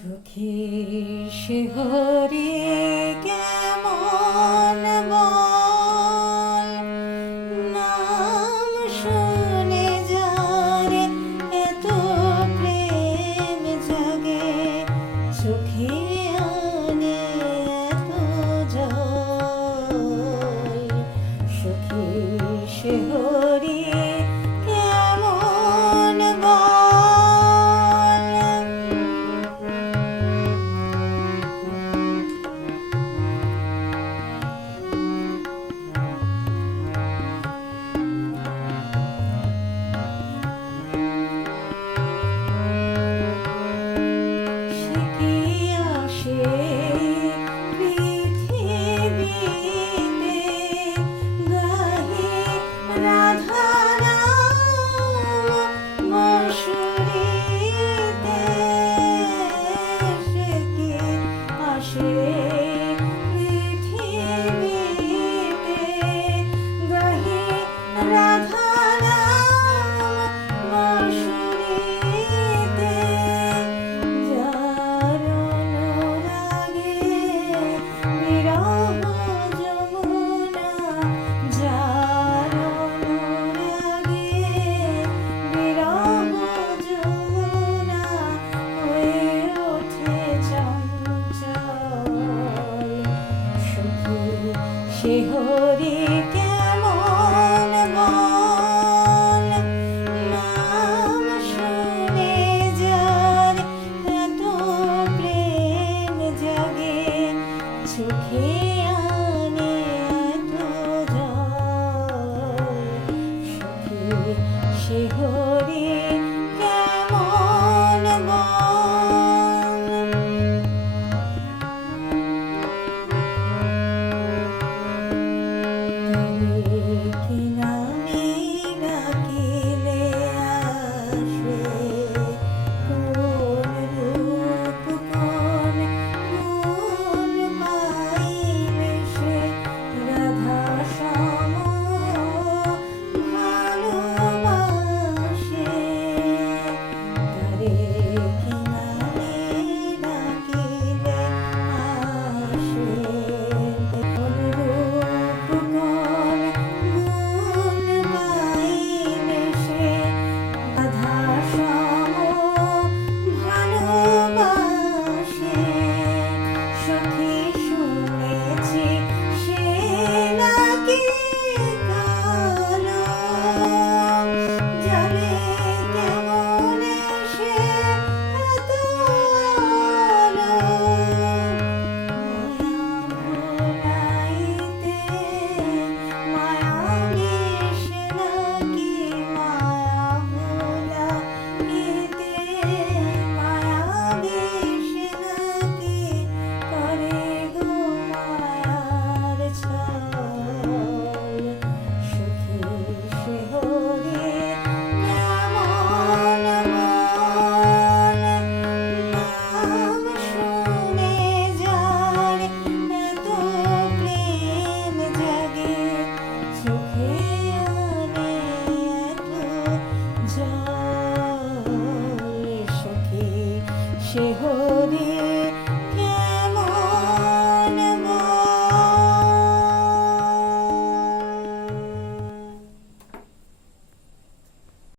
সুখী শিহরে 日和